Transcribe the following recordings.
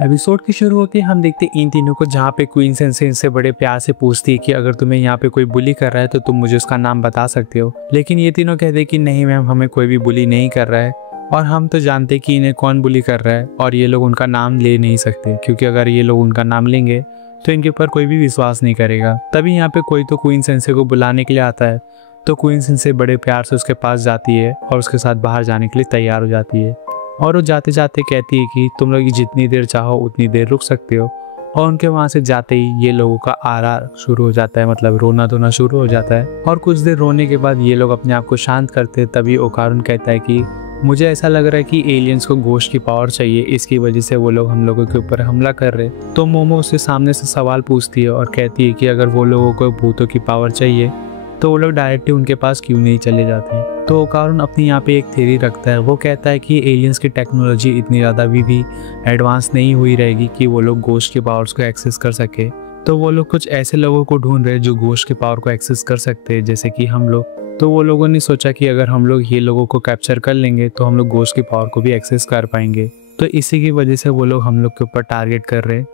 Episode की शुरू होती है हम देखते हैं इन तीनों को, जहाँ पे क्वीन सेंसे इनसे बड़े प्यार से पूछती है कि अगर तुम्हें यहाँ पे कोई बुली कर रहा है तो तुम मुझे उसका नाम बता सकते हो। लेकिन ये तीनों कहते हैं कि नहीं मैम, हमें कोई भी बुली नहीं कर रहा है और हम तो जानते कि इन्हें कौन बुली कर रहा है और ये लोग उनका नाम ले नहीं सकते, क्योंकि अगर ये लोग उनका नाम लेंगे तो इनके ऊपर कोई भी विश्वास नहीं करेगा। तभी यहाँ पे कोई तो क्वीन सेंसे को बुलाने के लिए आता है, तो क्वीन सेंसे बड़े प्यार से उसके पास जाती है और उसके साथ बाहर जाने के लिए तैयार हो जाती है। और वो जाते जाते कहती है कि तुम लोग जितनी देर चाहो उतनी देर रुक सकते हो। और उनके वहाँ से जाते ही ये लोगों का आरा शुरू हो जाता है, मतलब रोना धोना शुरू हो जाता है। और कुछ देर रोने के बाद ये लोग अपने आप को शांत करते हैं। तभी ओकारुन कहता है कि मुझे ऐसा लग रहा है कि एलियंस को गोश्त की पावर चाहिए, इसकी वजह से वो लोग हम लोगों के ऊपर हमला कर रहे। तो मोमो उससे सामने से सवाल पूछती है और कहती है कि अगर वो लोगों को भूतों की पावर चाहिए तो वो लोग डायरेक्टली उनके पास क्यों नहीं चले जाते। तो ओकारुन अपनी यहाँ पे एक थ्योरी रखता है। वो कहता है कि एलियंस की टेक्नोलॉजी इतनी ज़्यादा अभी भी एडवांस नहीं हुई रहेगी कि वो लोग गोश्त के पावर्स को एक्सेस कर सके। तो वो लोग कुछ ऐसे लोगों को ढूंढ रहे हैं जो गोश्त के पावर को एक्सेस कर सकते हैं, जैसे कि हम लोग। तो वो लोगों ने सोचा कि अगर हम लोग ये लोगों को कैप्चर कर लेंगे तो हम लोग गोश्त की पावर को भी एक्सेस कर पाएंगे। तो इसी की वजह से वो लोग हम लोग के ऊपर टारगेट कर रहे हैं।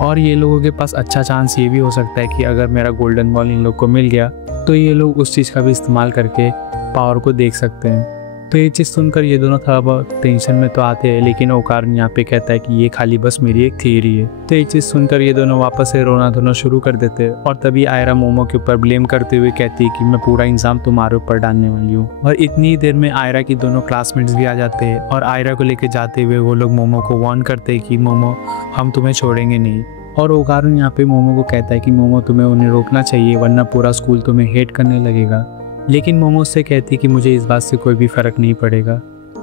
और ये लोगों के पास अच्छा चांस ये भी हो सकता है कि अगर मेरा गोल्डन बॉल इन लोग को मिल गया तो ये लोग उस चीज़ का भी इस्तेमाल करके पावर को देख सकते हैं। तो ये चीज़ सुनकर ये दोनों थोड़ा बहुत टेंशन में तो आते हैं, लेकिन ओकारुन यहाँ पे कहता है कि ये खाली बस मेरी एक थियरी है। तो ये चीज़ सुनकर ये दोनों वापस से रोना धोना शुरू कर देते हैं। और तभी आयरा मोमो के ऊपर ब्लेम करते हुए कहती है कि मैं पूरा इंजाम तुम्हारे ऊपर डालने वाली हूँ। और इतनी देर में आयरा की दोनों क्लासमेट्स भी आ जाते हैं और आयरा को लेके जाते हुए वो लोग मोमो को वार्न करते हैं कि मोमो हम तुम्हें छोड़ेंगे नहीं। और ओकारुन यहाँ पे मोमो को कहता है कि मोमो तुम्हें उन्हें रोकना चाहिए, वरना पूरा स्कूल तुम्हें हेट करने लगेगा। लेकिन मोमो उससे कहती है कि मुझे इस बात से कोई भी फ़र्क नहीं पड़ेगा।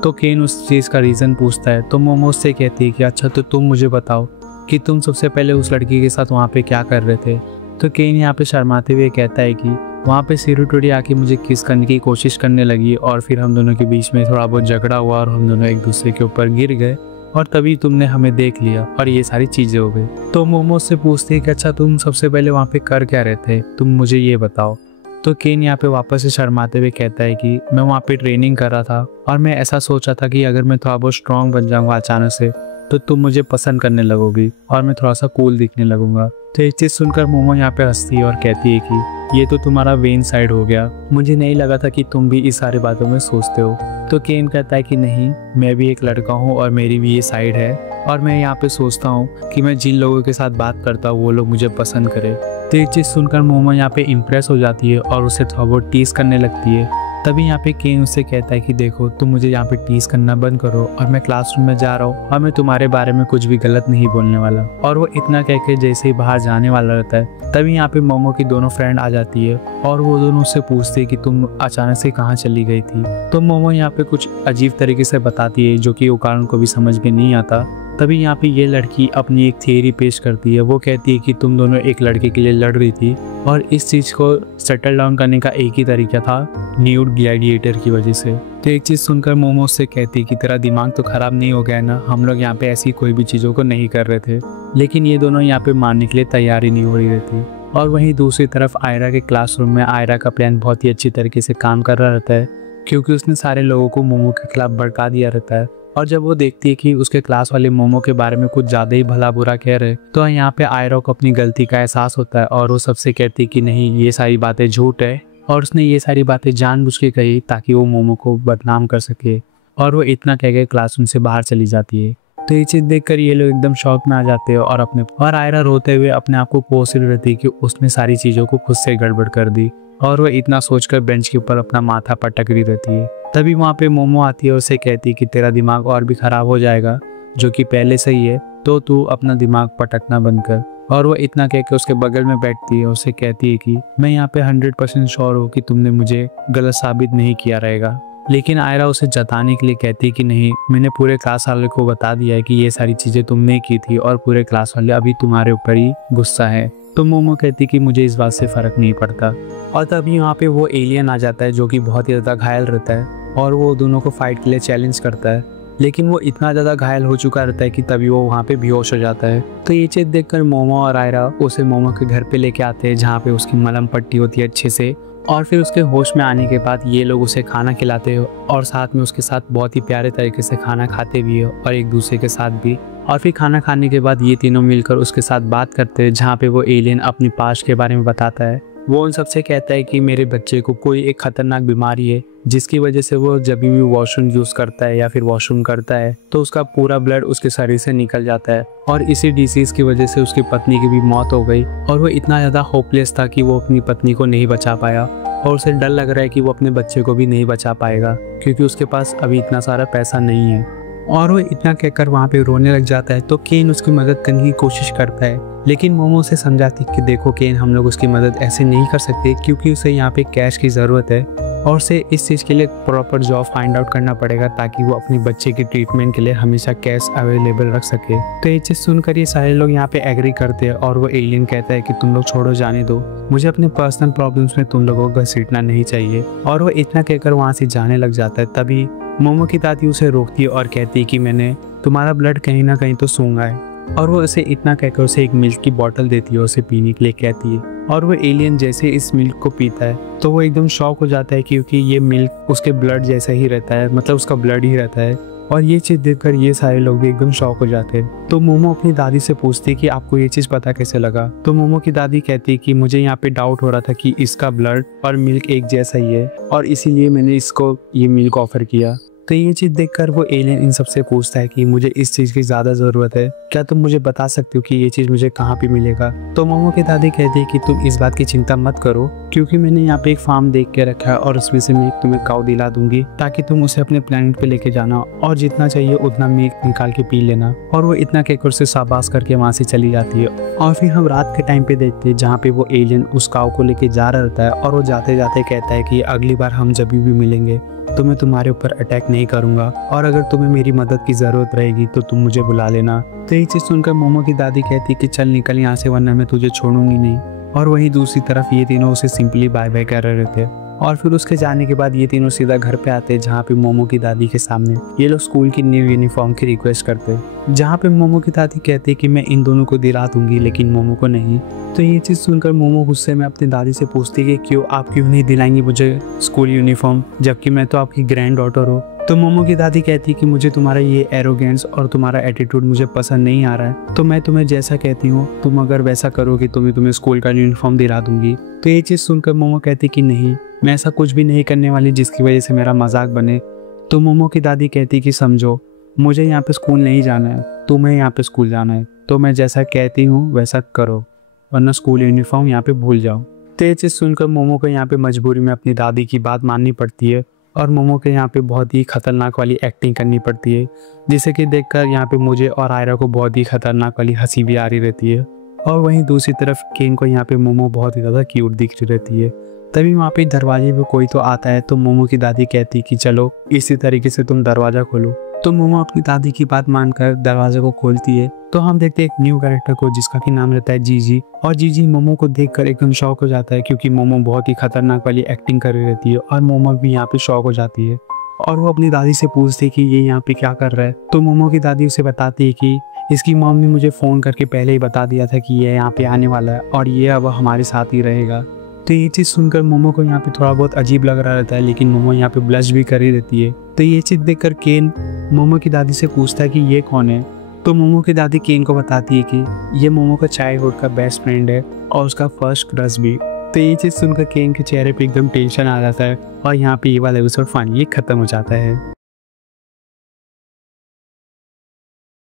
तो केन उस चीज़ का रीज़न पूछता है। तो मोमो उससे कहती है कि अच्छा तो तुम मुझे बताओ कि तुम सबसे पहले उस लड़की के साथ वहाँ पे क्या कर रहे थे। तो केन यहाँ पे शर्माते हुए कहता है कि वहाँ पे सिरुटोरी आके मुझे किस करने की कोशिश करने लगी और फिर हम दोनों के बीच में थोड़ा बहुत झगड़ा हुआ और हम दोनों एक दूसरे के ऊपर गिर गए और तभी तुमने हमें देख लिया और ये सारी चीज़ें हो गई। तो मोमो से पूछते हैं कि अच्छा तुम सबसे पहले वहाँ पे कर क्या रहे थे, तुम मुझे ये बताओ। तो केन यहाँ पे वापस से शर्माते हुए कहता है कि मैं वहाँ पे ट्रेनिंग कर रहा था और मैं ऐसा सोचा था कि अगर मैं थोड़ा बहुत स्ट्रॉन्ग बन जाऊँगा अचानक से तो तुम मुझे पसंद करने लगोगी और मैं थोड़ा सा कूल दिखने लगूंगा। तो ये चीज़ सुनकर मोमो यहाँ पे हंसती है और कहती है कि ये तो तुम्हारा वेन साइड हो गया, मुझे नहीं लगा था कि तुम भी इस सारी बातों में सोचते हो। तो केन कहता है कि नहीं, मैं भी एक लड़का हूँ और मेरी भी ये साइड है और मैं यहाँ पे सोचता हूँ कि मैं जिन लोगों के साथ बात करता हूँ वो लोग मुझे पसंद करें। तो ये चीज़ सुनकर मोमो यहाँ पे इम्प्रेस हो जाती है और उसे थोड़ा बहुत टीज करने लगती है। तभी यहाँ पे केन उससे कहता है कि देखो तुम मुझे यहाँ पे टीज करना बंद करो और मैं क्लासरूम में जा रहा हूँ और मैं तुम्हारे बारे में कुछ भी गलत नहीं बोलने वाला। और वो इतना कह के जैसे ही बाहर जाने वाला रहता है तभी यहाँ पे मोमो की दोनों फ्रेंड आ जाती है और वो दोनों उससे पूछते हैं कि तुम अचानक से कहाँ चली गई थी। तो मोमो यहाँ पे कुछ अजीब तरीके से बताती है जो कि ओकारुन को भी समझ में नहीं आता। तभी यहाँ पे ये लड़की अपनी एक थियरी पेश करती है। वो कहती है कि तुम दोनों एक लड़के के लिए लड़ रही थी और इस चीज़ को सेटल डाउन करने का एक ही तरीका था, न्यूड ग्लैडिएटर की वजह से। तो एक चीज़ सुनकर मोमो उससे कहती है कि तेरा दिमाग तो ख़राब नहीं हो गया ना, हम लोग यहाँ पे ऐसी कोई भी चीज़ों को नहीं कर रहे थे। लेकिन ये दोनों यहाँ पे मानने के लिए तैयार ही नहीं हो रही रहती। और वहीं दूसरी तरफ आयरा के क्लासरूम में आयरा का प्लान बहुत ही अच्छी तरीके से काम कर रहा रहता है, क्योंकि उसने सारे लोगों को मोमो के खिलाफ भड़का दिया रहता है। और जब वो देखती है कि उसके क्लास वाले मोमो के बारे में कुछ ज़्यादा ही भला बुरा कह रहे, तो यहाँ पे आयरा को अपनी गलती का एहसास होता है और वो सबसे कहती है कि नहीं, ये सारी बातें झूठ है और उसने ये सारी बातें जानबूझ के कही ताकि वो मोमो को बदनाम कर सके। और वो इतना कह के क्लासरूम से बाहर चली जाती है। तो ये चीज़ देखकर ये लोग एकदम शॉक में आ जाते हैं और आयरा रोते हुए अपने आप को कोस रही रहती है कि उसने सारी चीज़ों को खुद से गड़बड़ कर दी। और वह इतना सोचकर बेंच के ऊपर अपना माथा पटक रही रहती है। तभी वहाँ पे मोमो आती है और उसे कहती है कि तेरा दिमाग और भी ख़राब हो जाएगा, जो कि पहले से ही है, तो तू अपना दिमाग पटकना बंद कर। और वो इतना कह के उसके बगल में बैठती है और उसे कहती है कि मैं यहाँ पे 100% श्योर हूँ कि तुमने मुझे गलत साबित नहीं किया रहेगा। लेकिन आयरा उसे जताने के लिए कहती है कि नहीं, मैंने पूरे क्लास वाले को बता दिया है कि ये सारी चीज़ें तुमने की थी और पूरे क्लास वाले अभी तुम्हारे ऊपर ही गुस्सा है। तो मोमो कहती कि मुझे इस बात से फ़र्क नहीं पड़ता। और तभी वहाँ पे वो एलियन आ जाता है जो कि बहुत ही ज़्यादा घायल रहता है और वो दोनों को फाइट के लिए चैलेंज करता है। लेकिन वो इतना ज़्यादा घायल हो चुका रहता है कि तभी वो वहाँ पे बेहोश हो जाता है। तो ये चीज़ देखकर मोमो और आयरा उसे मोमो के घर पे लेके आते हैं, जहाँ पे उसकी मलहम पट्टी होती है अच्छे से। और फिर उसके होश में आने के बाद ये लोग उसे खाना खिलाते हो और साथ में उसके साथ बहुत ही प्यारे तरीके से खाना खाते भी हो और एक दूसरे के साथ भी। और फिर खाना खाने के बाद ये तीनों मिलकर उसके साथ बात करते हैं, जहाँ पे वो एलियन अपनी पास्ट के बारे में बताता है। वो उन सबसे कहता है कि मेरे बच्चे को कोई एक खतरनाक बीमारी है जिसकी वजह से वो जब भी वॉशरूम यूज़ करता है या फिर वॉशरूम करता है तो उसका पूरा ब्लड उसके शरीर से निकल जाता है, और इसी डिसीज़ की वजह से उसकी पत्नी की भी मौत हो गई। और वो इतना ज़्यादा होपलेस था कि वो अपनी पत्नी को नहीं बचा पाया, और उसे डर लग रहा है कि वो अपने बच्चे को भी नहीं बचा पाएगा क्योंकि उसके पास अभी इतना सारा पैसा नहीं है। और वो इतना कहकर वहाँ पे रोने लग जाता है। तो केन उसकी मदद करने की कोशिश करता है, लेकिन मोमो उसे समझाती कि देखो केन, हम लोग उसकी मदद ऐसे नहीं कर सकते क्योंकि उसे यहाँ पे कैश की ज़रूरत है और उसे इस चीज़ के लिए प्रॉपर जॉब फाइंड आउट करना पड़ेगा ताकि वो अपने बच्चे के ट्रीटमेंट के लिए हमेशा कैश अवेलेबल रख सके। तो ये चीज़ सुनकर ये सारे लोग यहाँ पे एग्री करते हैं और वो एलियन कहता है कि तुम लोग छोड़ो, जाने दो, मुझे अपने पर्सनल प्रॉब्लम्स में तुम लोगों को घसीटना नहीं चाहिए। और वो इतना कहकर वहाँ से जाने लग जाता है। तभी मोमो की दादी उसे रोकती है और कहती है कि मैंने तुम्हारा ब्लड कहीं ना कहीं तो सूंघा है। और वो उसे इतना कहकर उसे एक मिल्क की बोतल देती है, उसे पीने के लिए कहती है। और वो एलियन जैसे इस मिल्क को पीता है तो वो एकदम शॉक हो जाता है क्योंकि ये मिल्क उसके ब्लड जैसा ही रहता है, मतलब उसका ब्लड ही रहता है। और ये चीज़ देखकर ये सारे लोग भी एकदम शॉक हो जाते हैं। तो मोमो अपनी दादी से पूछती है कि आपको ये चीज़ पता कैसे लगा। तो मोमो की दादी कहती है कि मुझे यहाँ पे डाउट हो रहा था कि इसका ब्लड और मिल्क एक जैसा ही है और इसीलिए मैंने इसको ये मिल्क ऑफर किया। तो ये चीज़ देखकर वो एलियन इन सबसे पूछता है कि मुझे इस चीज़ की ज़्यादा ज़रूरत है, क्या तुम मुझे बता सकते हो कि ये चीज़ मुझे कहाँ पे मिलेगा। तो मोमो की दादी कहती है कि तुम इस बात की चिंता मत करो क्योंकि मैंने यहाँ पे एक फार्म देख के रखा है और उसमें से मैं तुम्हें काऊ दिला दूंगी ताकि तुम उसे अपने प्लेनेट पे लेके जाना और जितना चाहिए उतना मिल्क निकाल के पी लेना। और वो इतना कहकर उसे शाबाश करके वहाँ से चली जाती है। और फिर हम रात के टाइम पे देखते हैं जहाँ पे वो एलियन उस काऊ को लेके जा रहा रहता है और वो जाते जाते कहता है कि अगली बार हम जब भी मिलेंगे तो मैं तुम्हारे ऊपर अटैक नहीं करूंगा और अगर तुम्हें मेरी मदद की ज़रूरत रहेगी तो तुम मुझे बुला लेना। तो ये चीज़ सुनकर मोमो की दादी कहती कि चल निकल यहाँ से वरना मैं तुझे छोड़ूंगी नहीं। और वहीं दूसरी तरफ ये तीनों उसे सिंपली बाय बाय कर रहे थे। और फिर उसके जाने के बाद ये तीनों सीधा घर पे आते हैं जहाँ पे मोमो की दादी के सामने ये लोग स्कूल की न्यू यूनिफॉर्म की रिक्वेस्ट करते हैं, जहाँ पे मोमो की दादी कहती है कि मैं इन दोनों को दिला दूंगी लेकिन मोमो को नहीं। तो ये चीज़ सुनकर मोमो गुस्से में अपनी दादी से पूछती है कि आप क्यों नहीं दिलाएंगी मुझे स्कूल यूनिफॉर्म जबकि मैं तो आपकी ग्रैंड डॉटर हूँ। तो मोमो की दादी कहती है कि मुझे तुम्हारा ये एरोगेंस और तुम्हारा एटीट्यूड मुझे पसंद नहीं आ रहा है, तो मैं तुम्हें जैसा कहती हूँ तुम अगर वैसा करोगी तो मैं तुम्हें स्कूल का यूनिफॉर्म दिला दूंगी। तो ये चीज़ सुनकर मोमो कहती कि नहीं, मैं ऐसा कुछ भी नहीं करने वाली जिसकी वजह से मेरा मजाक बने। तो मोमो की दादी कहती कि समझो, मुझे यहाँ पे स्कूल नहीं जाना है, तुम्हें यहाँ पे स्कूल जाना है, तो मैं जैसा कहती हूँ वैसा करो वरना स्कूल यूनिफॉर्म यहाँ पे भूल जाओ। तो ये चीज़ सुनकर मोमो को यहाँ पे मजबूरी में अपनी दादी की बात माननी पड़ती है और मोमो के यहाँ पे बहुत ही खतरनाक वाली एक्टिंग करनी पड़ती है, जिसे कि देखकर यहाँ पे मुझे और आयरा को बहुत ही खतरनाक वाली हंसी भी आ रही रहती है। और वहीं दूसरी तरफ केन को यहाँ पे मोमो बहुत ही ज़्यादा क्यूट दिख रही रहती है। तभी वहाँ पे दरवाजे पे कोई तो आता है, तो मोमो की दादी कहती कि चलो इसी तरीके से तुम दरवाज़ा खोलो। तो मोमो अपनी दादी की बात मानकर दरवाजे को खोलती है। तो हम देखते हैं एक न्यू कैरेक्टर को जिसका कि नाम रहता है जीजी। और जीजी मोमो को देखकर एकदम शॉक हो जाता है क्योंकि मोमो बहुत ही खतरनाक वाली एक्टिंग कर रही रहती है और मोमो भी यहाँ पे शॉक हो जाती है और वो अपनी दादी से पूछती है कि ये यहाँ पे क्या कर रहा है। तो मोमो की दादी उसे बताती है कि इसकी मॉम ने मुझे फ़ोन करके पहले ही बता दिया था कि ये यहाँ पे आने वाला है और ये अब हमारे साथ ही रहेगा। तो ये चीज़ सुनकर मोमो को यहाँ पे थोड़ा बहुत अजीब लग रहा रहता है, लेकिन मोमो यहाँ पे ब्लश भी कर ही रहती है। तो ये चीज़ देखकर केन मोमो की दादी से पूछता है कि ये कौन है। तो मोमो की दादी केन को बताती है कि ये मोमो का चाइल्डहुड का बेस्ट फ्रेंड है और उसका फर्स्ट क्रश भी। तो ये चीज़ सुनकर केन के चेहरे पे एकदम टेंशन आ जाता है और यहाँ पे ये वाला एपिसोड फाइनली खत्म हो जाता है।